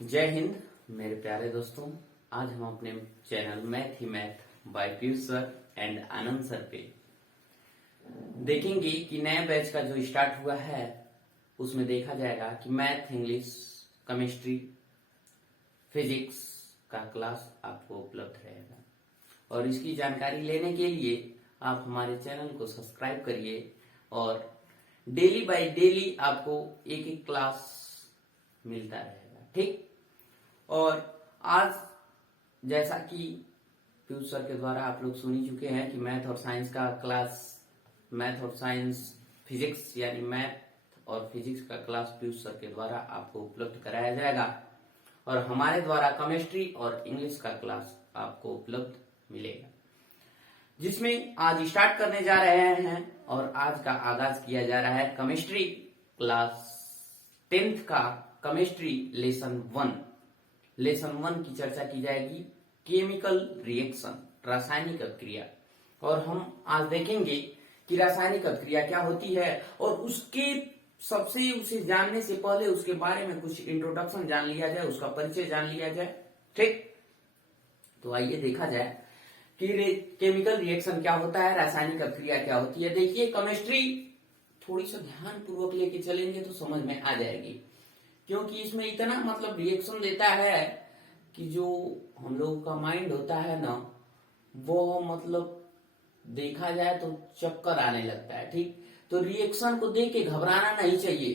जय हिंद मेरे प्यारे दोस्तों। आज हम अपने channel math he math bye Piyush sir and Anand sir पे देखेंगे कि नए बैच का जो स्टार्ट हुआ है उसमें देखा जाएगा कि मैथ, इंग्लिश, केमिस्ट्री, फिजिक्स का क्लास आपको उपलब्ध रहेगा। और इसकी जानकारी लेने के लिए आप हमारे चैनल को सब्सक्राइब करिए और डेली बाय डेली आपको एक एक क्लास मिलता रहेगा, ठीक। और आज जैसा कि पीयूष सर के द्वारा आप लोग सुन ही चुके हैं कि मैथ और साइंस का क्लास, मैथ और साइंस फिजिक्स यानी मैथ और फिजिक्स का क्लास पीयूष सर के द्वारा आपको उपलब्ध कराया जाएगा। और हमारे द्वारा केमिस्ट्री और इंग्लिश का क्लास आपको उपलब्ध मिलेगा, जिसमें आज स्टार्ट करने जा रहे हैं। और आज का आगाज किया जा रहा है केमिस्ट्री क्लास 10th का केमिस्ट्री लेसन 1 की चर्चा की जाएगी, केमिकल रिएक्शन, रासायनिक अभिक्रिया। और हम आज देखेंगे कि रासायनिक अभिक्रिया क्या होती है और उसे जानने से पहले उसके बारे में कुछ इंट्रोडक्शन जान लिया जाए, उसका परिचय जान लिया जाए, ठीक। तो आइए देखा जाए कि केमिकल रिएक्शन क्या होता है, रासायनिक अभिक्रिया क्या होती है। देखिए, केमिस्ट्री थोड़ी सा ध्यान पूर्वक लेके चलेंगे तो समझ में आ जाएगी, क्योंकि इसमें इतना मतलब रिएक्शन देता है कि जो हम लोगों का माइंड होता है ना, वो मतलब देखा जाए तो चक्कर आने लगता है, ठीक। तो रिएक्शन को देख के घबराना नहीं चाहिए,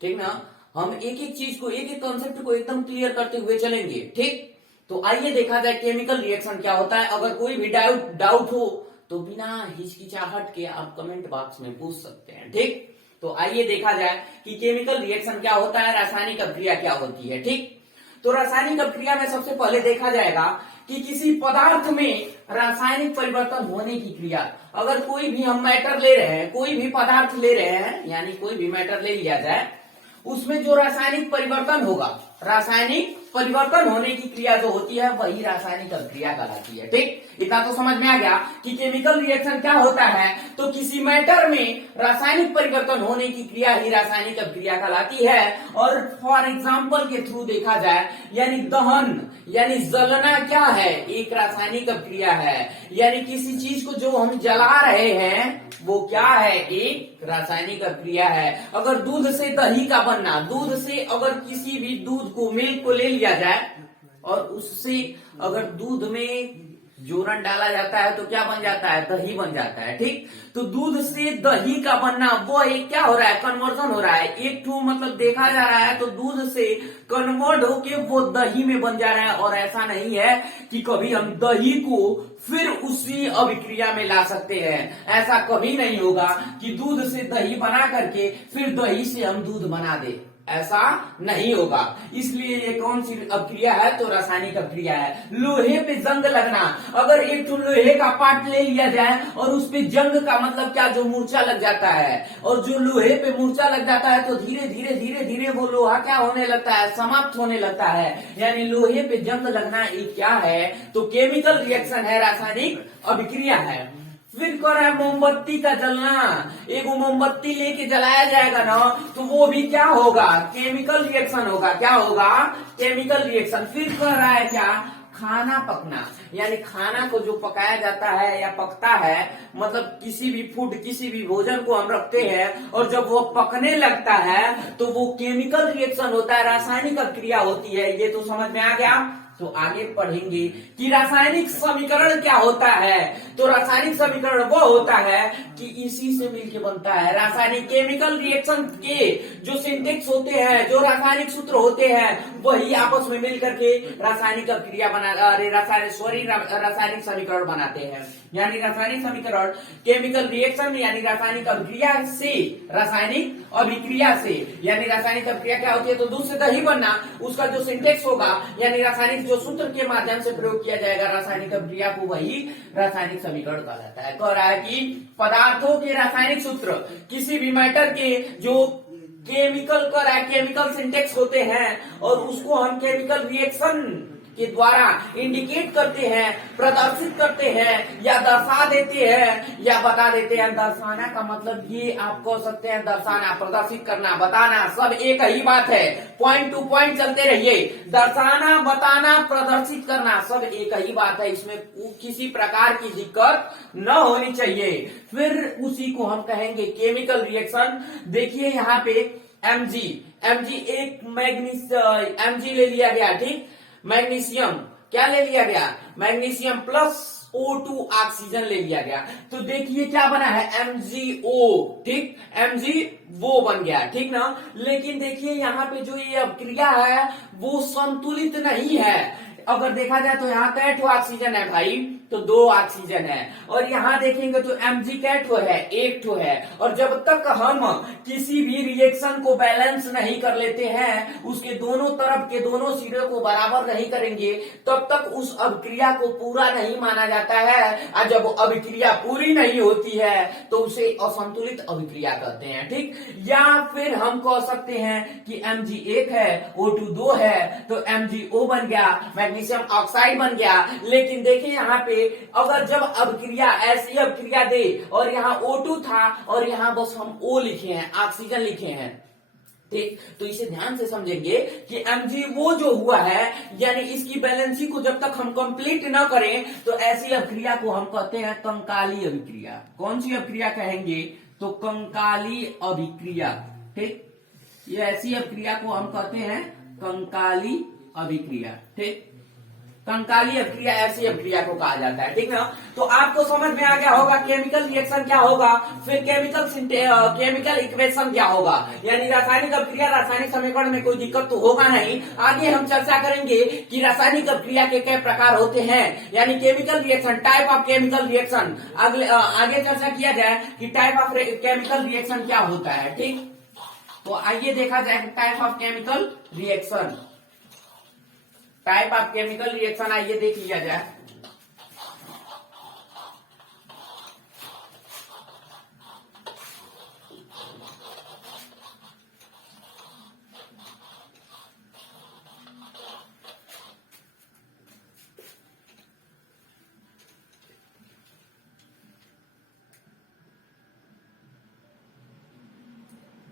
ठीक ना। हम एक एक चीज को, एक एक कॉन्सेप्ट को एकदम क्लियर करते हुए चलेंगे, ठीक। तो आइए देखा जाए केमिकल रिएक्शन क्या होता है। अगर कोई भी डाउट हो तो बिना हिचकिचाहट के आप कमेंट बॉक्स में पूछ सकते हैं, ठीक। तो आइए देखा जाए कि केमिकल रिएक्शन क्या होता है, रासायनिक अभिक्रिया क्या होती है, ठीक। तो रासायनिक अभिक्रिया में सबसे पहले देखा जाएगा कि किसी पदार्थ में रासायनिक परिवर्तन होने की क्रिया। अगर कोई भी हम मैटर ले रहे हैं, कोई भी पदार्थ ले रहे हैं, यानी कोई भी मैटर ले लिया जाए, उसमें जो रासायनिक परिवर्तन होगा, रासायनिक परिवर्तन होने की क्रिया जो होती है वही रासायनिक अभिक्रिया कहलाती है, ठीक। इतना तो समझ में आ गया कि केमिकल रिएक्शन क्या होता है। तो किसी मैटर में रासायनिक परिवर्तन होने की क्रिया ही रासायनिक अभिक्रिया कहलाती है। और फॉर एग्जांपल के थ्रू देखा जाए, यानी दहन यानी जलना क्या है, एक रासायनिक अभिक्रिया है। यानी किसी चीज को जो हम जला रहे हैं वो क्या है, एक रासायनिक अभिक्रिया है। अगर दूध से दही का बनना, दूध से अगर किसी भी दूध को, मिल्क को ले लिया जाए और उससे अगर दूध में जोरन डाला जाता है तो क्या बन जाता है, दही बन जाता है, ठीक। तो दूध से दही का बनना, वो एक क्या हो रहा है, कन्वर्जन हो रहा है। एक टू मतलब देखा जा रहा है तो दूध से कन्वर्ट होके वो दही में बन जा रहा है। और ऐसा नहीं है कि कभी हम दही को फिर उसी अभिक्रिया में ला सकते हैं, ऐसा कभी नहीं होगा कि दूध से दही बना करके फिर दही से हम दूध बना दे, ऐसा नहीं होगा। इसलिए ये कौन सी अभिक्रिया है, तो रासायनिक अभिक्रिया है। लोहे पे जंग लगना, अगर एक तो लोहे का पार्ट ले लिया जाए और उस पे जंग का मतलब क्या, जो मूर्छा लग जाता है। और जो लोहे पे मूर्छा लग जाता है तो धीरे धीरे धीरे धीरे वो लोहा क्या होने लगता है, समाप्त होने लगता है। यानी लोहे पे जंग लगना एक क्या है, तो केमिकल रिएक्शन है, रासायनिक अभिक्रिया है। फिर कर है मोमबत्ती का जलना, एक मोमबत्ती लेके जलाया जाएगा ना तो वो भी क्या होगा, केमिकल रिएक्शन होगा। क्या होगा, केमिकल रिएक्शन। फिर कर रहा है क्या, खाना पकना, यानी खाना को जो पकाया जाता है या पकता है, मतलब किसी भी फूड, किसी भी भोजन को हम रखते हैं और जब वो पकने लगता है तो वो केमिकल रिएक्शन होता है, रासायनिक अभिक्रिया होती है। ये तो समझ में आ गया। तो आगे पढ़ेंगे कि रासायनिक समीकरण क्या होता है। तो रासायनिक समीकरण वो होता है कि इसी से मिलके बनता है। रासायनिक केमिकल रिएक्शन के जो सिंटेक्स होते हैं, जो रासायनिक सूत्र होते हैं, वही आपस में मिलकर के रासायनिक अभिक्रिया रासायनिक समीकरण बनाते हैं। यानी रासायनिक समीकरण केमिकल रिएक्शन यानी रासायनिक अभिक्रिया से, रासायनिक अभिक्रिया से, यानी रासायनिक अभिक्रिया क्या होती है, तो दूध से दही बनना, उसका जो सिंटेक्स होगा यानी रासायनिक जो सूत्र के माध्यम से प्रयोग किया जाएगा रासायनिक अभिक्रिया को, वही रासायनिक समीकरण कहलाता है। कह रहा है कि पदार्थों के रासायनिक सूत्र, किसी भी मैटर के जो केमिकल सिंटेक्स होते हैं और उसको हम केमिकल रिएक्शन के द्वारा इंडिकेट करते हैं, प्रदर्शित करते हैं या दर्शा देते हैं या बता देते हैं। दर्शाना का मतलब ये आप कह सकते हैं, दर्शाना, प्रदर्शित करना, बताना, सब एक ही बात है। पॉइंट टू पॉइंट चलते रहिए। दर्शाना, बताना, प्रदर्शित करना सब एक ही बात है, इसमें किसी प्रकार की दिक्कत न होनी चाहिए। फिर उसी को हम कहेंगे केमिकल रिएक्शन। देखिए यहाँ पे Mg एक Mg ले लिया गया, ठीक। मैग्नीशियम क्या ले लिया गया, मैग्नीशियम प्लस O2 ऑक्सीजन ले लिया गया। तो देखिए क्या बना है, MgO, ठीक, MgO बन गया, ठीक ना। लेकिन देखिए यहाँ पे जो ये अभिक्रिया है वो संतुलित नहीं है। अगर देखा जाए तो यहाँ कै ठो ऑक्सीजन है भाई, तो 2 ऑक्सीजन है। और यहाँ देखेंगे तो Mg कै ठो है, 1 ठो है। और जब तक हम किसी भी रिएक्शन को बैलेंस नहीं कर लेते हैं, उसके दोनों तरफ के दोनों सिरों को बराबर नहीं करेंगे, तब तक उस अभिक्रिया को पूरा नहीं माना जाता है। और जब अभिक्रिया पूरी नहीं होती है तो उसे असंतुलित अभिक्रिया कहते हैं, ठीक। या फिर हम कह सकते हैं कि Mg 1 है, O2 2 है, तो MgO बन गया, मैग्नीशियम ऑक्साइड बन गया। लेकिन देखिए यहाँ पे अगर जब अभिक्रिया ऐसी अभिक्रिया दे और यहाँ O2 था और यहाँ बस हम O लिखे हैं, ऑक्सीजन लिखे हैं, ठीक, तो इसे ध्यान से समझेंगे कि MgO जो हुआ है, यानी इसकी बैलेंसी को जब तक हम कंप्लीट ना करें तो ऐसी अभिक्रिया को हम कहते हैं कंकाली अभिक्रिया। कौन सी अभिक्रिया कहेंगे, तो कंकाली अभिक्रिया, ठीक। ये ऐसी अभिक्रिया को हम कहते हैं कंकाली अभिक्रिया, ठीक। कंकाली अभिक्रिया ऐसी अभिक्रिया को कहा जाता है, ठीक ना। तो आपको समझ में आ गया होगा केमिकल रिएक्शन क्या होगा, फिर केमिकल इक्वेशन क्या होगा, यानी रासायनिक अभिक्रिया, रासायनिक समीकरण में कोई दिक्कत तो होगा नहीं। आगे हम चर्चा करेंगे कि रासायनिक अभिक्रिया के कई प्रकार होते हैं, यानी chemical reaction, type of chemical reaction. आगे चर्चा किया जाए कि टाइप ऑफ केमिकल रिएक्शन क्या होता है, ठीक। तो आइए देखा जाए type of chemical reaction. Type of chemical reaction आइए देख लिया जाए।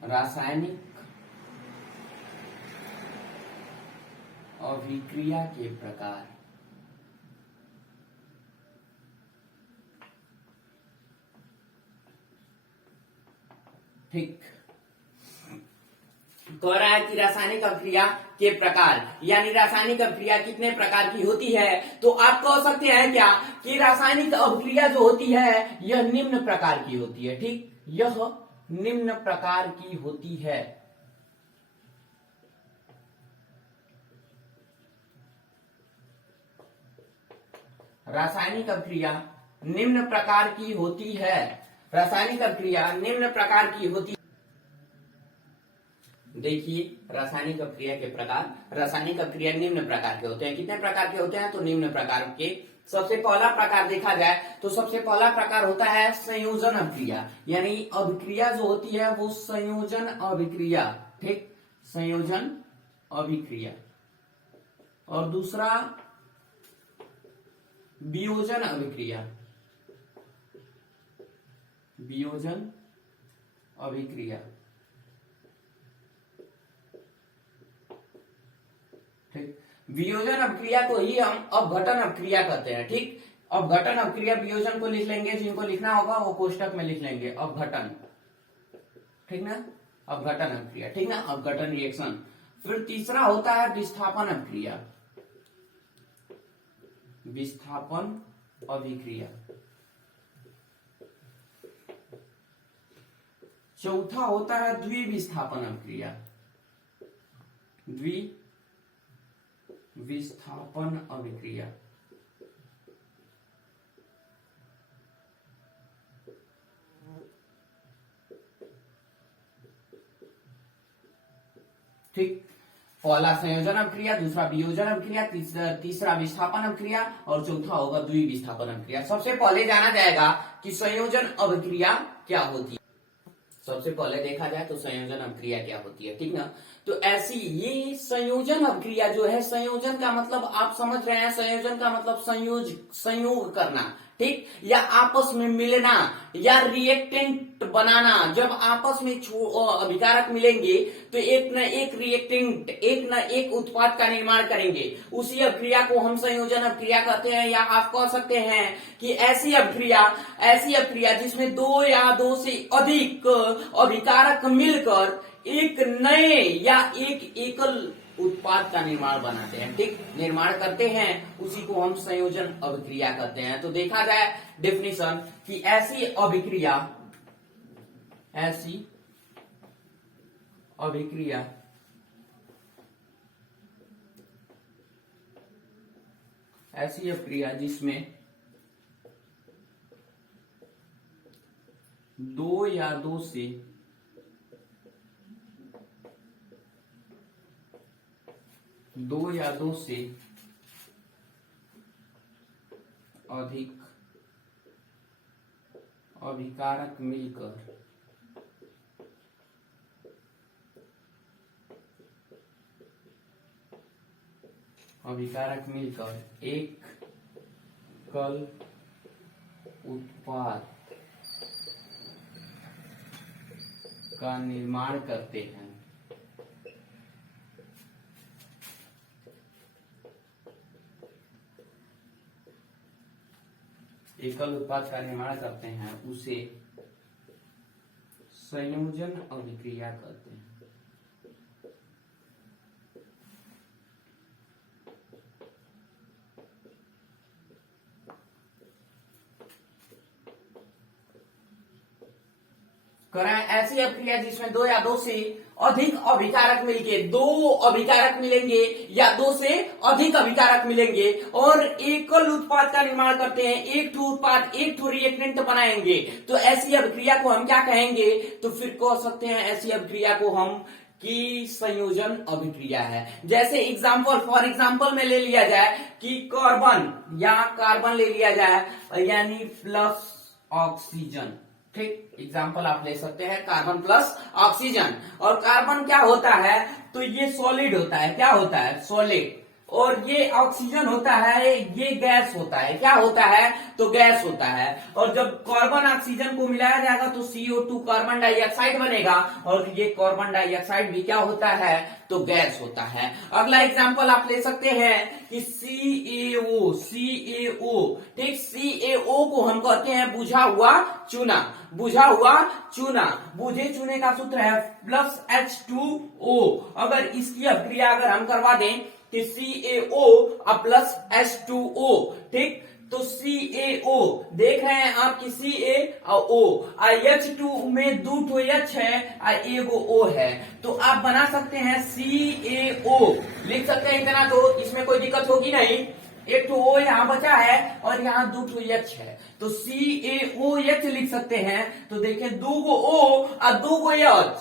रासायनिक अभिक्रिया के प्रकार। ठीक, कह रहा है कि रासायनिक अभिक्रिया के प्रकार, यानी रासायनिक अभिक्रिया कितने प्रकार की होती है। तो आप कह सकते हैं क्या कि रासायनिक अभिक्रिया जो होती है यह निम्न प्रकार की होती है, ठीक, यह निम्न प्रकार की होती है। रासायनिक अभिक्रिया निम्न प्रकार की होती है। रासायनिक अभिक्रिया निम्न प्रकार की होती है। देखिए रासायनिक अभिक्रिया के प्रकार, रासायनिक अभिक्रिया निम्न प्रकार के होते हैं। कितने प्रकार के होते हैं, तो निम्न प्रकार के। सबसे पहला प्रकार देखा जाए तो सबसे पहला प्रकार होता है संयोजन अभिक्रिया, यानी अभिक्रिया जो होती है वो संयोजन अभिक्रिया, ठीक, संयोजन अभिक्रिया। और दूसरा वियोजन अभिक्रिया, वियोजन अभिक्रिया, ठीक। वियोजन अभिक्रिया को ही हम अपघटन अभिक्रिया कहते हैं, ठीक। अपघटन अभिक्रिया, वियोजन को लिख लेंगे, जिनको लिखना होगा वो कोष्टक में लिख लेंगे, अपघटन, ठीक ना, अपघटन अभिक्रिया, ठीक ना, अपघटन रिएक्शन। फिर तीसरा होता है विस्थापन अभिक्रिया, विस्थापन अभिक्रिया। चौथा होता है द्विविस्थापन अभिक्रिया, द्विविस्थापन अभिक्रिया। ठीक, पहला संयोजन अभिक्रिया, दूसरा वियोजन अभिक्रिया, तीसरा विस्थापन अभिक्रिया और चौथा होगा द्विविस्थापन अभिक्रिया। सबसे पहले जाना जाएगा कि संयोजन अभिक्रिया क्या होती है। सबसे पहले देखा जाए तो संयोजन अभिक्रिया क्या होती है, ठीक ना। तो ऐसी ये संयोजन अभिक्रिया जो है, संयोजन का मतलब आप समझ रहे हैं, संयोजन का मतलब संयोग करना, ठीक, या आपस में मिलना या रिएक्टेंट बनाना। जब आपस में अभिकारक मिलेंगे तो एक न एक रिएक्टेंट, एक न एक उत्पाद का निर्माण करेंगे। उसी अभिक्रिया को हम संयोजन अभिक्रिया कहते हैं, या आप कह सकते हैं कि ऐसी अभिक्रिया जिसमें दो या दो से अधिक अभिकारक मिलकर एक नए या एक एकल उत्पाद का निर्माण बनाते हैं, ठीक, निर्माण करते हैं, उसी को हम संयोजन अभिक्रिया कहते हैं। तो देखा जाए डेफिनेशन कि ऐसी अभिक्रिया जिसमें दो या दो से अधिक अभिकारक मिलकर एक कल उत्पाद का निर्माण करते हैं। एकल उत्पाद का निर्माण करते हैं, उसे संयोजन अभिक्रिया कहते हैं। कराएं ऐसी अभिक्रिया जिसमें दो या दो से अधिक अभिकारक मिलके, दो अभिकारक मिलेंगे या दो से अधिक अभिकारक मिलेंगे और एकल उत्पाद का निर्माण करते हैं, एक ठो उत्पाद, एक ठो रिएक्टेंट बनाएंगे। तो ऐसी अभिक्रिया को हम क्या कहेंगे? तो फिर कह सकते हैं ऐसी अभिक्रिया को हम कि संयोजन अभिक्रिया है। जैसे फॉर एग्जाम्पल में ले लिया जाए कि कार्बन ले लिया जाए, यानी प्लस ऑक्सीजन, ठीक, एग्जाम्पल आप ले सकते हैं कार्बन प्लस ऑक्सीजन। और कार्बन क्या होता है? तो ये सॉलिड होता है। क्या होता है? सॉलिड। और ये ऑक्सीजन होता है, ये गैस होता है। क्या होता है? तो गैस होता है। और जब कार्बन ऑक्सीजन को मिलाया जाएगा तो CO2 कार्बन डाइऑक्साइड बनेगा, और ये कार्बन डाइऑक्साइड भी क्या होता है? तो गैस होता है। अगला एग्जांपल आप ले सकते हैं कि CaO, ठीक, CaO को हम कहते हैं बुझा हुआ चूना। बुझे चूने का सूत्र है प्लस H2O। अगर इसकी अभिक्रिया अगर हम करवा दें कि CaO प्लस H2O, ठीक, तो CaO देख रहे हैं आप कि CaO H2 में दो ठो H है, एगो O है, तो आप बना सकते हैं CaO, लिख सकते हैं इतना, तो इसमें कोई दिक्कत होगी नहीं। एक ठो O यहाँ बचा है और यहाँ दो ठो H है, तो CaOH लिख सकते हैं। तो देखिए दो गो O और दो गो H,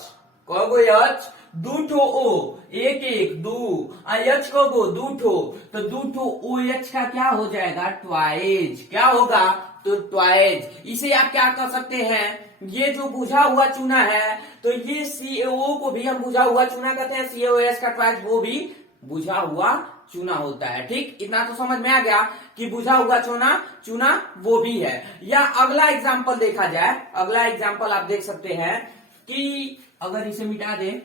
कगो H, दो ठो O, एक दो, H कगो दो ठो, तो दो ठो OH का क्या हो जाएगा? ट्वाइज। क्या होगा? तो ट्वाइज। इसे आप क्या कर सकते हैं? ये जो बुझा हुआ चूना है, तो ये CaO को भी हम बुझा हुआ चूना कहते हैं, CaOH का ट्वाइज वो भी बुझा हुआ चूना होता है, ठीक। इतना तो समझ में आ गया कि बुझा हुआ चूना वो भी है। या अगला एग्जाम्पल देखा जाए, अगला एग्जाम्पल आप देख सकते हैं कि अगर इसे मिटा दें,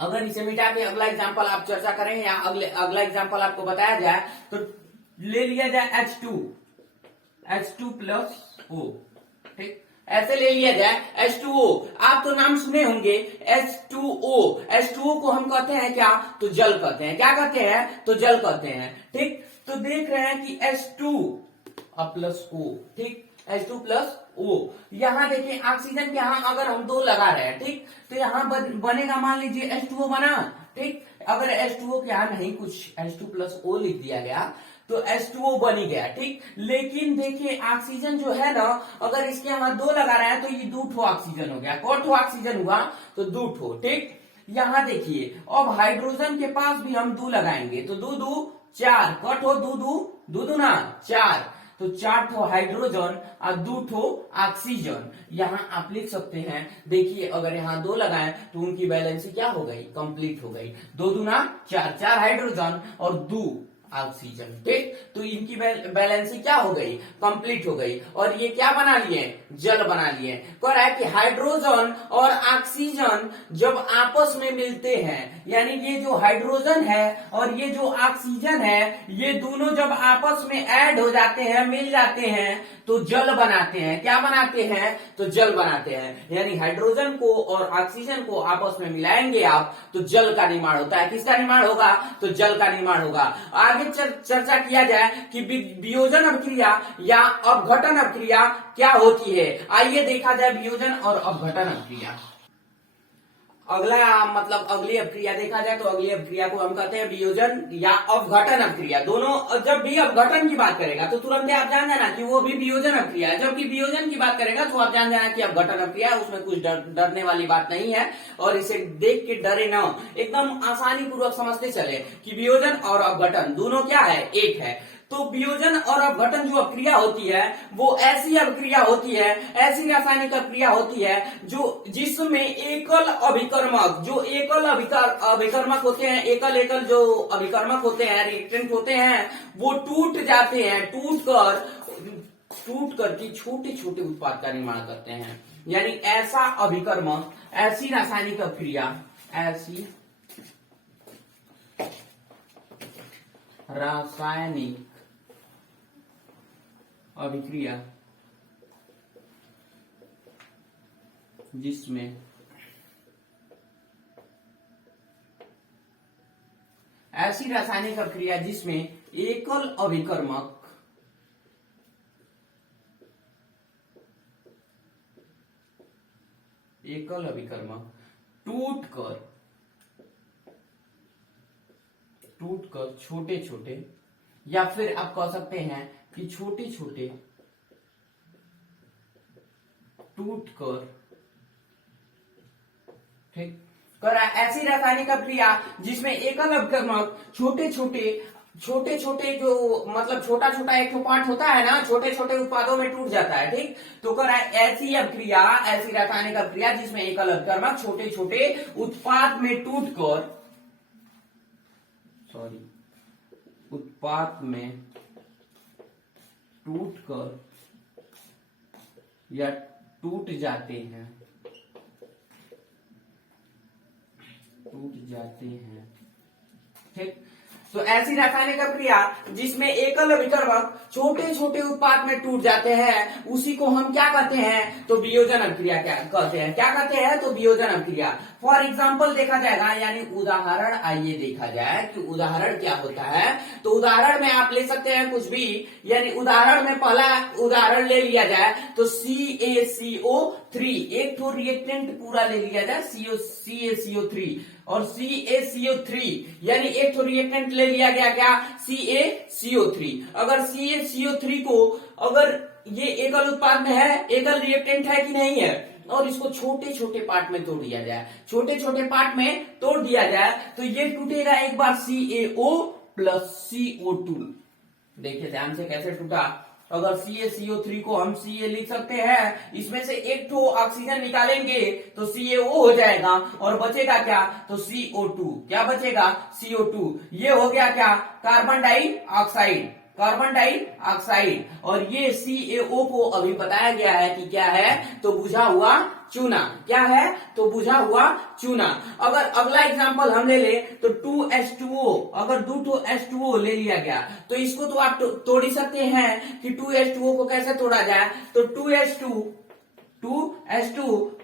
अगला एग्जाम्पल आप चर्चा करें या अगला एग्जाम्पल आपको बताया जाए, तो ले लिया जाए H2 प्लस O, ठीक, ऐसे ले लिया जाए H2O। आप तो नाम सुने होंगे H2O को हम कहते हैं क्या? तो जल कहते हैं। क्या कहते हैं? तो जल कहते हैं, ठीक। तो देख रहे हैं कि H2 प्लस O, ठीक, H2 प्लस O। यहाँ देखिए ऑक्सीजन के यहाँ अगर हम दो लगा रहे हैं, ठीक, तो यहाँ बनेगा, मान लीजिए H2O बना, ठीक। अगर H2O के यहाँ नहीं, कुछ H2 प्लस O लिख दिया गया तो H2O बन ही गया, ठीक। लेकिन देखिए ऑक्सीजन जो है ना, अगर इसके यहाँ दो लगा रहा है तो ये दो ठो ऑक्सीजन हो गया। कौन ठो ऑक्सीजन हुआ? तो दो ठो, ठीक। यहाँ देखिए अब हाइड्रोजन के पास भी हम दो लगाएंगे तो दो चार, कट हो दो ना चार, तो 4 ठो हाइड्रोजन और 2 ठो ऑक्सीजन। यहाँ आप लिख सकते हैं, देखिए अगर यहाँ 2 लगाएं तो उनकी बैलेंसी क्या हो गई, कंप्लीट हो गई। 2 दूना 4, 4 हाइड्रोजन और 2 ऑक्सीजन, ठीक। तो इनकी बैलेंसी क्या हो गई, कंप्लीट हो गई। और ये क्या बना लिए, जल बना लिए। कह रहा है कि हाइड्रोजन और ऑक्सीजन जब आपस में मिलते हैं, यानी ये जो हाइड्रोजन है और ये जो ऑक्सीजन है, ये दोनों जब आपस में ऐड हो जाते हैं, मिल जाते हैं, तो जल बनाते हैं। क्या बनाते हैं, तो जल बनाते हैं। यानी हाइड्रोजन को और ऑक्सीजन को आपस में मिलाएंगे आप, तो जल का निर्माण होता है। किसका निर्माण होगा, तो जल का निर्माण होगा। आगे चर्चा किया जाए कि वियोजन अभिक्रिया या अपघटन अभिक्रिया क्या होती है। आइए देखा जाए वियोजन और अपघटन अभिक्रिया। अगला मतलब अगली अभिक्रिया देखा जाए तो अगली अभिक्रिया को हम कहते हैं वियोजन या अपघटन अभिक्रिया। दोनों जब भी अपघटन की बात करेगा तो तुरंत आप जान जाना कि वो भी वियोजन अभिक्रिया है, जबकि वियोजन की बात करेगा तो आप जान जाना कि अपघटन अभिक्रिया है। उसमें कुछ डरने वाली बात नहीं है और इसे देख के डरे न, एकदम आसानी पूर्वक समझते चले कि वियोजन और अपघटन दोनों क्या है, एक है। तो वियोजन और अपघटन जो अभिक्रिया होती है वो ऐसी अभिक्रिया होती है, ऐसी रासायनिक अभिक्रिया होती है जो जिसमें एकल अभिकर्मक, जो एकल अभिकर्मक होते हैं, एकल एकल जो अभिकर्मक होते हैं, रिएक्टेंट होते हैं, वो टूट जाते हैं, टूट करके छोटे छोटे उत्पाद का निर्माण करते हैं। यानी ऐसा अभिकर्मक, ऐसी रासायनिक अभिक्रिया, ऐसी रासायनिक अभिक्रिया जिसमें ऐसी रासायनिक अभिक्रिया जिसमें एकल अभिकर्मक टूटकर छोटे छोटे, या फिर आप कह सकते हैं कि छोटे छोटे टूटकर, ठीक। कर ऐसी रासायनिक अभिक्रिया जिसमें एकल अभिकर्मक छोटे छोटे जो मतलब छोटा छोटा एक पार्ट होता है ना, छोटे छोटे उत्पादों में टूट जाता है, ठीक। तो कर ऐसी अभिक्रिया, ऐसी रासायनिक अभिक्रिया जिसमें एकल अभिकर्मक छोटे छोटे उत्पाद में टूटकर या टूट जाते हैं, ठीक। तो ऐसी रासायनिक अभिक्रिया जिसमें एकल अभिकर्मक छोटे छोटे उत्पाद में टूट जाते हैं, उसी को हम क्या कहते हैं, तो वियोजन अभिक्रिया कहते हैं। क्या कहते हैं, तो वियोजन अभिक्रिया। फॉर एग्जाम्पल देखा जाएगा, यानी उदाहरण आइए देखा जाए कि उदाहरण क्या होता है। तो उदाहरण में आप ले सकते हैं कुछ भी, यानी उदाहरण में पहला उदाहरण ले लिया जाए तो CaCO3, एक ठो रिएक्टेंट पूरा ले लिया जाए CaCO3 और CaCO3, यानी एक ठो रिएक्टेंट ले लिया गया क्या, CaCO3। अगर CaCO3 को, अगर ये एकल उत्पाद में है, एकल रिएक्टेंट है कि नहीं है, और इसको छोटे छोटे पार्ट में तोड़ दिया जाए, छोटे छोटे पार्ट में तोड़ दिया जाए, तो ये टूटेगा एक बार CaO प्लस CO2। देखिए ध्यान से कैसे टूटा। अगर CaCO3 को हम Ca लिख सकते हैं, इसमें से एक ठो ऑक्सीजन निकालेंगे तो CaO हो जाएगा और बचेगा क्या, तो CO2। क्या बचेगा, CO2। ये हो गया क्या, कार्बन डाइऑक्साइड, और ये CaO को अभी बताया गया है कि क्या है, तो बुझा हुआ चूना। क्या है, तो बुझा हुआ चूना। अगर अगला एग्जांपल हम ले ले तो 2H2O, अगर 2 H2O ले लिया गया तो इसको तो आप तोड़ ही सकते हैं कि 2H2O को कैसे तोड़ा जाए, तो 2H2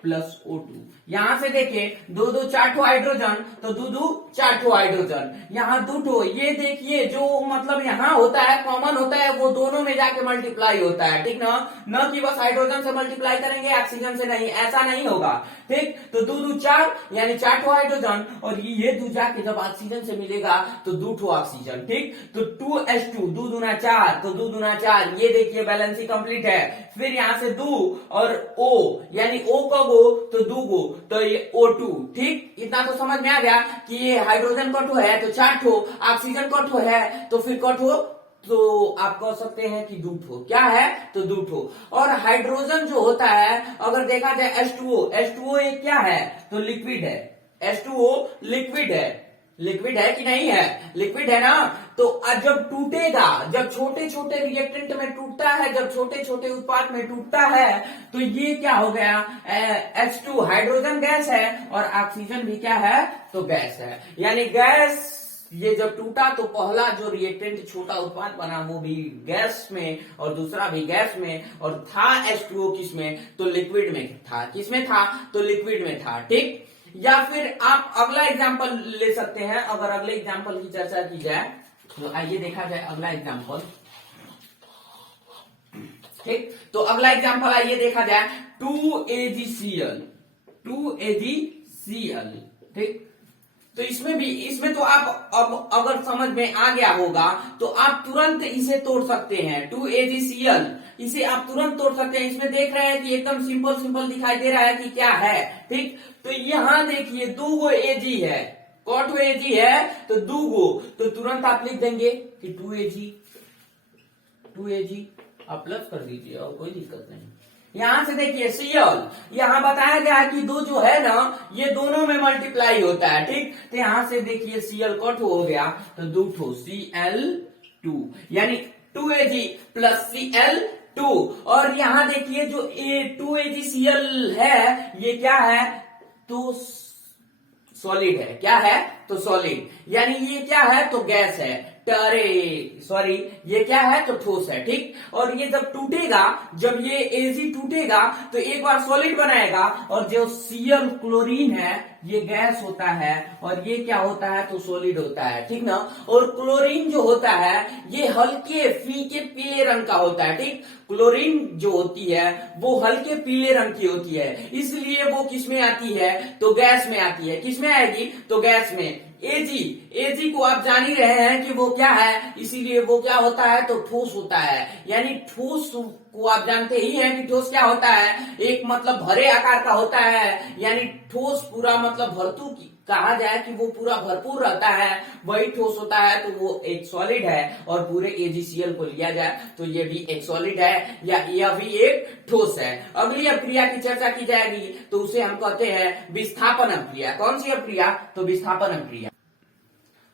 प्लस O2। यहां से देखें, 2 4 ठो हाइड्रोजन, तो 2 4 ठो हाइड्रोजन, यहाँ 2 ठो। ये देखिए जो मतलब यहाँ होता है, कॉमन होता है, वो दोनों में जाके मल्टीप्लाई होता है, ठीक ना, न कि बस हाइड्रोजन से मल्टीप्लाई करेंगे ऑक्सीजन से नहीं, ऐसा नहीं होगा, ठीक। तो 2 4 यानी 4 ठो हाइड्रोजन, और ये 2 जाके जब ऑक्सीजन से मिलेगा तो 2 ठो ऑक्सीजन, ठीक। तो 2H2, 2 दूना 4, तो 2 दूना 4, ये देखिए बैलेंसी कंप्लीट है। फिर यहाँ से 2 और O, यानी O कब हो, तो 2 गो, तो ये O2, ठीक। इतना तो समझ में आ गया कि ये हाइड्रोजन का ठो है तो 4 ठो, ऑक्सीजन का ठो है तो फिर का ठो, तो आप कह सकते हैं कि दूठो। क्या है? तो दूठो। और हाइड्रोजन जो होता है, अगर देखा जाए H2O, H2O एक क्या है? तो लिक्विड है। H2O लिक्विड है। लिक्विड है कि नहीं है? लिक्विड है ना। तो जब टूटेगा, जब छोटे छोटे रिएक्टेंट में टूटता है, जब छोटे छोटे उत्पाद में टूटता है, तो ये क्या हो गया? H2 हाइड्रोजन गैस है और ऑक्सीजन भी क्या है? तो गैस है। यानी गैस ये जब टूटा तो पहला जो रिएक्टेंट छोटा उत्पाद बना वो भी गैस में और दूसरा भी गैस में, और था H2O किस में? तो लिक्विड में था। किस में था? तो लिक्विड में था। ठीक। या फिर आप अगला एग्जांपल ले सकते हैं। अगर अगले एग्जांपल की चर्चा की जाए तो आइए देखा जाए अगला एग्जांपल। ठीक। तो अगला एग्जांपल आइए देखा जाए 2AgCl। 2AgCl। ठीक। तो इसमें तो आप अब अगर समझ में आ गया होगा तो आप तुरंत इसे तोड़ सकते हैं। 2AgCl इसे आप तुरंत तोड़ सकते हैं। इसमें देख रहे हैं कि एकदम सिंपल सिंपल दिखाई दे रहा है कि क्या है। ठीक। तो यहां देखिए 2 Ag है। कौन 2 Ag है? तो 2 तो तुरंत आप लिख देंगे कि 2Ag आप प्लस कर दीजिए और कोई दिक्कत नहीं। यहां से देखिए Cl, यहां बताया गया है कि दो जो है ना ये दोनों में मल्टीप्लाई होता है। ठीक। तो यहां से देखिए Cl कट हो गया तो दूठो Cl2 यानी 2Ag प्लस Cl2। और यहां देखिए जो 2AgCl है ये क्या है? तो सॉलिड है। क्या है? तो सॉलिड। यानी ये क्या है? तो गैस है। अरे सॉरी, ये क्या है? तो ठोस है। ठीक। और ये जब टूटेगा, जब ये Ag टूटेगा तो एक बार सॉलिड बनाएगा, और जो Cl क्लोरीन है ये गैस होता है और ये क्या होता है? तो सॉलिड होता है। ठीक ना। और क्लोरीन जो होता है ये हल्के फीके पीले रंग का होता है। ठीक। क्लोरीन जो होती है वो हल्के पीले रंग की होती है, इसलिए वो किस में आती है? तो गैस में आती है। किस में आएगी? तो गैस में। Ag को आप जान ही रहे हैं कि वो क्या है, इसीलिए वो क्या होता है? तो ठोस होता है। यानी ठोस को आप जानते ही हैं कि ठोस क्या होता है? एक मतलब भरे आकार का होता है। यानी ठोस पूरा मतलब भरतू कहा जाए कि वो पूरा भरपूर रहता है, वही ठोस होता है। तो वो एक सॉलिड है। और पूरे AgCl को लिया जाए तो ये भी एक सॉलिड है या यह भी एक ठोस है। अगली अपक्रिया की चर्चा की जाएगी तो उसे हम कहते हैं विस्थापन अपक्रिया। कौन सी अपक्रिया? तो विस्थापन अपक्रिया।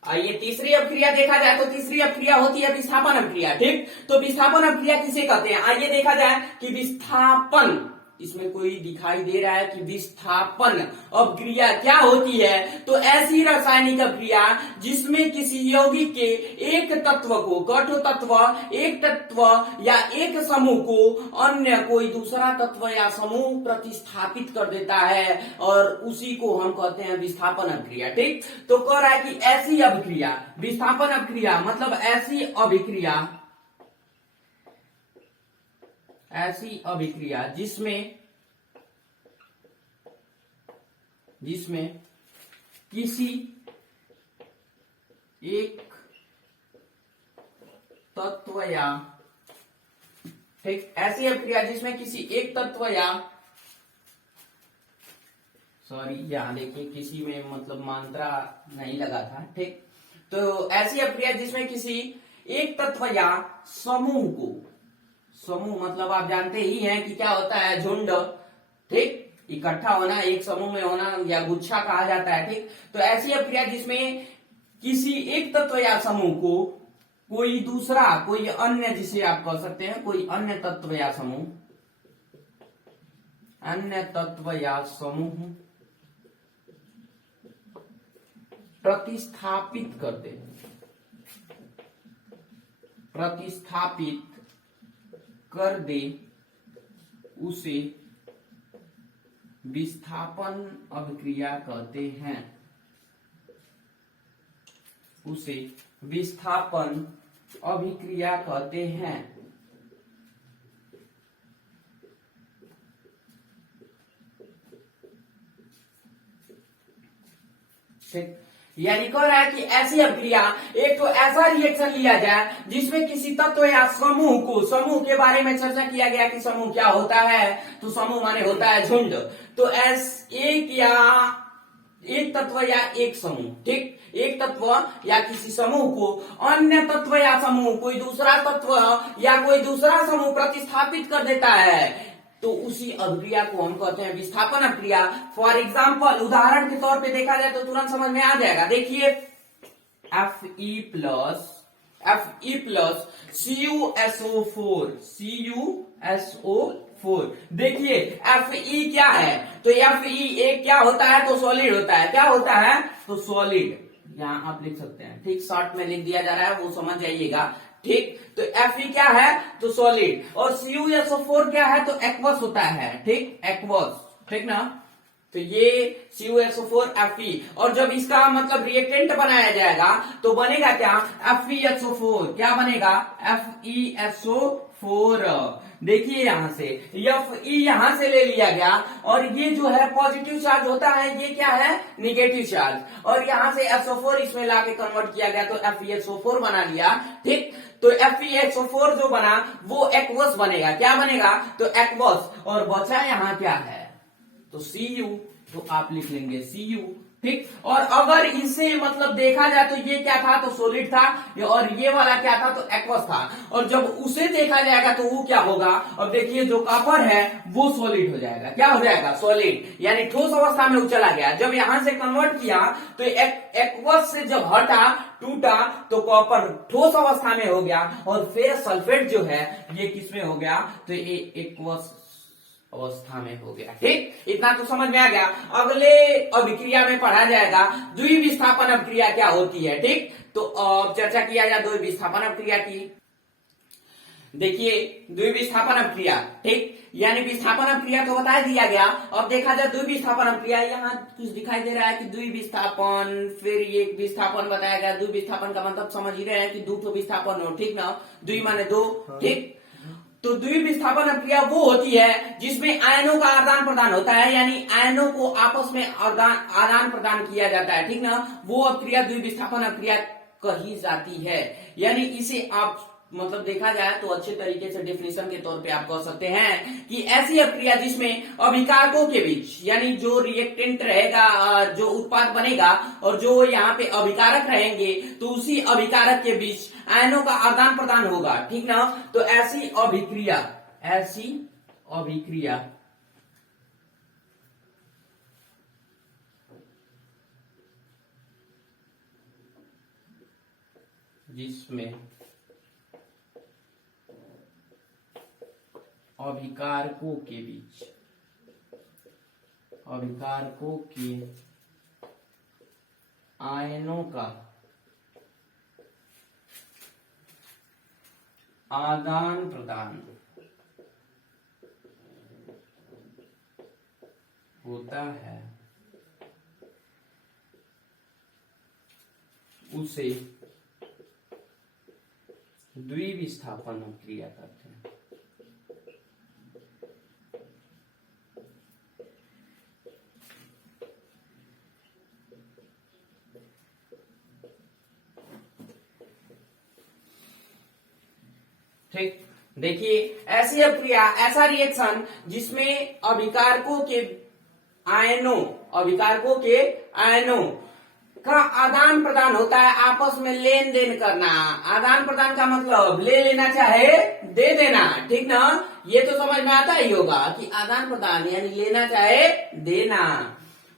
आइए तीसरी अपक्रिया देखा जाए तो तीसरी अपक्रिया होती है विस्थापन अपक्रिया। ठीक। तो विस्थापन अपक्रिया किसे कहते हैं? आइए देखा जाए कि विस्थापन, इसमें कोई दिखाई दे रहा है कि विस्थापन अपक्रिया क्या होती है? तो ऐसी रासायनिक अपक्रिया जिसमें किसी यौगिक के एक तत्व को, कठोर तत्व, एक तत्व या एक समूह को अन्य कोई दूसरा तत्व या समूह प्रतिस्थापित कर देता है, और उसी को हम कहते हैं विस्थापन अपक्रिया। ठीक। तो कह रहा है कि ऐसी अपक्रिया, विस्थापन अपक्रिया मतलब ऐसी अभिक्रिया जिसमें किसी एक तत्व या, ठीक, ऐसी अभिक्रिया जिसमें किसी एक तत्व या, सॉरी यहां देखिए किसी में मतलब मात्रा नहीं लगा था। ठीक। तो ऐसी अभिक्रिया जिसमें किसी एक तत्व या समूह को, समूह मतलब आप जानते ही हैं कि क्या होता है? झुंड। ठीक। इकट्ठा होना, एक समूह में होना या गुच्छा कहा जाता है। ठीक। तो ऐसी अपक्रिया जिसमें किसी एक तत्व या समूह को कोई दूसरा, कोई अन्य, जिसे आप कह सकते हैं कोई अन्य तत्व या समूह, प्रतिस्थापित कर दे, उसे विस्थापन अभिक्रिया कहते हैं। उसे विस्थापन अभिक्रिया कहते हैं। ठीक। यानी कह रहा है कि ऐसी अभिक्रिया, एक तो ऐसा रिएक्शन लिया जाए जिसमें किसी तत्व या समूह को, समूह के बारे में चर्चा किया गया कि समूह क्या होता है? तो समूह माने होता है झुंड। तो एक या एक तत्व या एक समूह, ठीक, एक तत्व या किसी समूह को अन्य तत्व या समूह, कोई दूसरा तत्व या कोई दूसरा समूह प्रतिस्थापित कर देता है, तो उसी अभिक्रिया को हम कहते हैं विस्थापन अभिक्रिया। फॉर एग्जाम्पल, उदाहरण के तौर पे देखा जाए तो तुरंत समझ में आ जाएगा। देखिए Fe प्लस CuSO4, देखिए Fe क्या है, तो Fe एक क्या होता है, तो सॉलिड होता है। क्या होता है, तो सॉलिड, यहाँ आप लिख सकते हैं, ठीक, शॉर्ट में लिख दिया जा रहा है, वो समझ जाइएगा, ठीक। तो Fe क्या है, तो सॉलिड, और CuSO4 क्या है, तो एक्वस होता है, ठीक, एक्वस, ठीक ना। तो ये CuSO4 Fe, और जब इसका मतलब रिएक्टेंट बनाया जाएगा तो बनेगा क्या, FeSO4, क्या बनेगा, FeSO4। देखिए यहां से Fe यहां से ले लिया गया, और ये जो है पॉजिटिव चार्ज होता है, ये क्या है, निगेटिव चार्ज, और यहां से SO4 इसमें लाके कन्वर्ट किया गया तो FeSO4 बना लिया, ठीक। तो FeSO4 जो बना वो एक्वस बनेगा, क्या बनेगा, तो एक्वस, और बचा यहां क्या है, तो Cu, तो आप लिख लेंगे Cu, ठीक। और अगर इसे मतलब देखा जाए तो ये क्या था, तो सॉलिड था, और ये वाला क्या था, तो एक्वस था, और जब उसे देखा जाएगा तो वो क्या होगा, अब देखिए जो कॉपर है वो सॉलिड हो जाएगा, क्या हो जाएगा, सॉलिड, यानी ठोस अवस्था में वो चला गया। जब यहां से कन्वर्ट किया तो एक्वस से जब हटा, टूटा, तो कॉपर ठोस अवस्था में हो गया, और फिर सल्फेट जो है ये किसमें हो गया, तो ये एक्वस अवस्था में हो गया, ठीक। इतना तो समझ में आ गया। अगले अभिक्रिया में पढ़ा जाएगा द्विविस्थापन अभिक्रिया क्या होती है, ठीक। तो अब चर्चा किया जाए द्विविस्थापन अभिक्रिया की। देखिए द्विविस्थापन अभिक्रिया, ठीक, यानी विस्थापन अभिक्रिया तो बता दिया गया। अब देखा जाए द्विविस्थापन अभिक्रिया, यहाँ कुछ दिखाई दे रहा है कि द्विविस्थापन, फिर ये विस्थापन बताया गया। द्विविस्थापन का मतलब समझ ही रहे हैं कि दो ठो विस्थापन हो, ठीक ना, द्वि माने दो, ठीक। तो द्विविस्थापन अभिक्रिया वो होती है जिसमें आयनों का आदान प्रदान होता है, यानी आयनों को आपस में आदान प्रदान किया जाता है, ठीक ना, वो अभिक्रिया द्विविस्थापन अभिक्रिया कही जाती है। यानी इसे आप मतलब देखा जाए तो अच्छे तरीके से डेफिनेशन के तौर पे आप कह सकते हैं कि ऐसी अभिक्रिया जिसमें अभिकारकों के बीच, यानी जो रिएक्टेंट रहेगा, जो उत्पाद बनेगा, और जो यहाँ पे अभिकारक रहेंगे, तो उसी अभिकारक के बीच आयनों का आदान प्रदान होगा, ठीक ना। तो ऐसी अभिक्रिया जिसमें अभिकारकों के आयनों का आदान प्रदान होता है, उसे द्विविस्थापन अभिक्रिया कहते हैं। ठीक, देखिए ऐसी अभिक्रिया, ऐसा रिएक्शन जिसमें अभिकारकों के आयनों का आदान प्रदान होता है, आपस में लेन देन करना। आदान प्रदान का मतलब ले लेना चाहे दे देना, ठीक ना। ये तो समझ में आता ही होगा कि आदान प्रदान यानी लेना चाहे देना,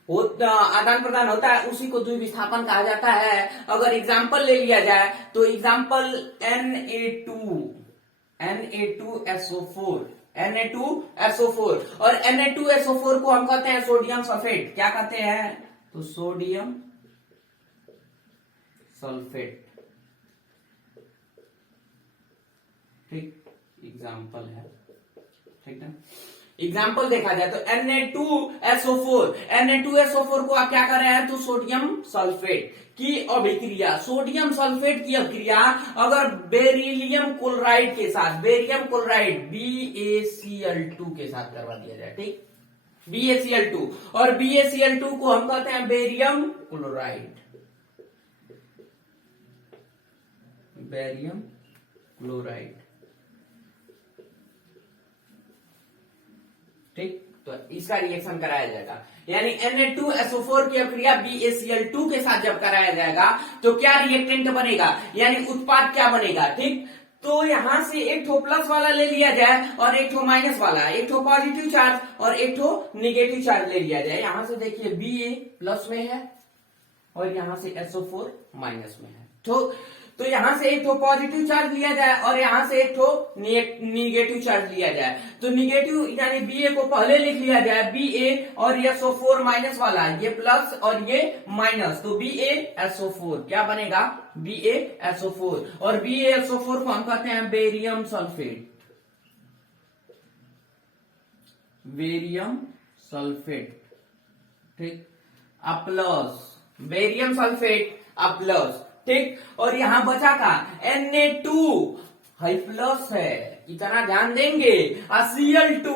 आदान प्रदान होता है, उसी को द्विविस्थापन कहा जाता है। अगर एग्जाम्पल ले लिया जाए तो एग्जाम्पल Na2SO4, और Na2SO4 को हम कहते हैं सोडियम सल्फेट। क्या कहते हैं, तो सोडियम सल्फेट, ठीक, एग्जाम्पल है, ठीक है। एग्जाम्पल देखा जाए तो Na2SO4 को आप क्या कर रहे हैं, तो सोडियम सल्फेट की अभिक्रिया, सोडियम सल्फेट की अभिक्रिया अगर बेरिलियम क्लोराइड के साथ, बेरियम क्लोराइड BaCl2 के साथ करवा दिया जाए, ठीक, BaCl2, और BaCl2 को हम कहते हैं बेरियम क्लोराइड, ठीक। तो इसका रिएक्शन कराया जाएगा। यानी Na2SO4 की अभिक्रिया BaCl2 के साथ जब कराया जाएगा तो क्या रिएक्टेंट बनेगा, यानी उत्पाद क्या बनेगा। ठीक, तो यहां से एक ठो प्लस वाला ले लिया जाए और एक ठो माइनस वाला, एक ठो पॉजिटिव चार्ज और एक ठो निगेटिव चार्ज ले लिया जाए। यहां से देखिए Ba प्लस में है और यहां से SO4 माइनस में है। तो यहां से एक ठो पॉजिटिव चार्ज लिया जाए और यहां से एक ठो निगेटिव चार्ज लिया जाए। तो निगेटिव यानी Ba को पहले लिख लिया जाए, Ba और SO4 माइनस वाला, ये प्लस और ये माइनस, तो BaSO4 क्या बनेगा, BaSO4। और BaSO4 को हम कहते हैं बेरियम सल्फेट, बेरियम सल्फेट। ठीक, प्लस बेरियम सल्फेट प्लस। ठीक, और यहां बचा का Na2 हाई प्लस है, इतना ध्यान देंगे। Cl2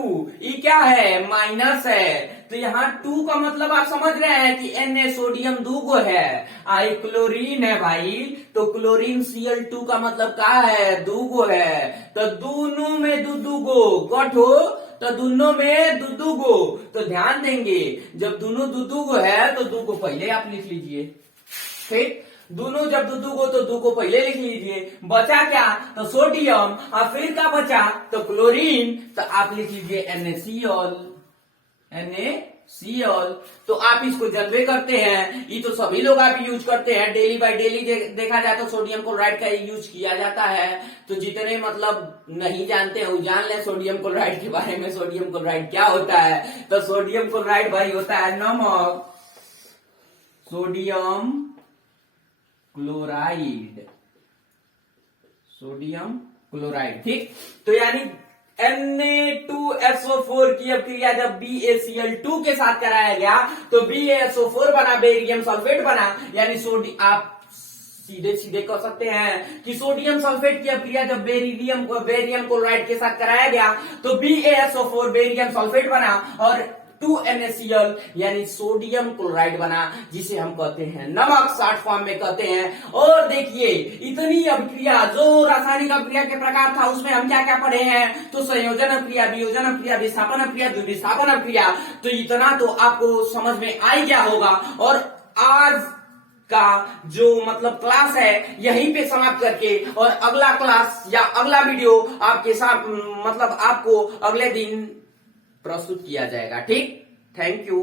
ये क्या है, माइनस है। तो यहाँ 2 का मतलब आप समझ रहे हैं कि Na सोडियम 2 गो है, आई क्लोरीन है भाई, तो क्लोरीन Cl2 का मतलब क्या है, 2 गो है। तो दोनों में दू गो गठ हो, तो दोनों में दू गो। तो ध्यान देंगे, जब दोनों दू गो है तो 2 को पहले आप लिख लीजिए। ठीक, दोनों जब दू गो तो 2 को पहले लिख लीजिए। बचा क्या, तो सोडियम, और फिर क्या बचा, तो क्लोरीन, तो आप लिख लीजिए NaCl, NaCl। तो आप इसको जनवे करते हैं, ये तो सभी लोग आप यूज करते हैं डेली बाय डेली। देखा जाए तो सोडियम क्लोराइड का यूज किया जाता है। तो जितने मतलब नहीं जानते हैं वो जान ले सोडियम क्लोराइड के बारे में। सोडियम क्लोराइड क्या होता है, तो सोडियम क्लोराइड भाई होता है नमक, सोडियम क्लोराइड, सोडियम क्लोराइड। ठीक, तो यानी Na2SO4 की अभिक्रिया जब BaCl2 के साथ कराया गया तो BaSO4 बना, बेरियम सल्फेट बना। यानी आप सीधे सीधे कह सकते हैं कि सोडियम सल्फेट की अभिक्रिया जब बेरियम क्लोराइड के साथ कराया गया तो BaSO4 बेरियम सल्फेट बना और 2NaCl यानी सोडियम क्लोराइड बना, जिसे हम कहते हैं नमक, शॉर्ट फॉर्म में कहते हैं। और देखिए इतनी अभिक्रिया, जो रासायनिक अभिक्रिया के प्रकार था उसमें हम क्या क्या पढ़े हैं, तो संयोजन अभिक्रिया, वियोजन अभिक्रिया, विस्थापन अभिक्रिया, द्विविस्थापन अभिक्रिया। तो इतना तो आपको समझ में आ ही गया होगा। और आज का जो मतलब क्लास है यहीं पे समाप्त करके, और अगला क्लास या अगला वीडियो आपके साथ मतलब आपको अगले दिन प्रस्तुत किया जाएगा। ठीक, थैंक यू।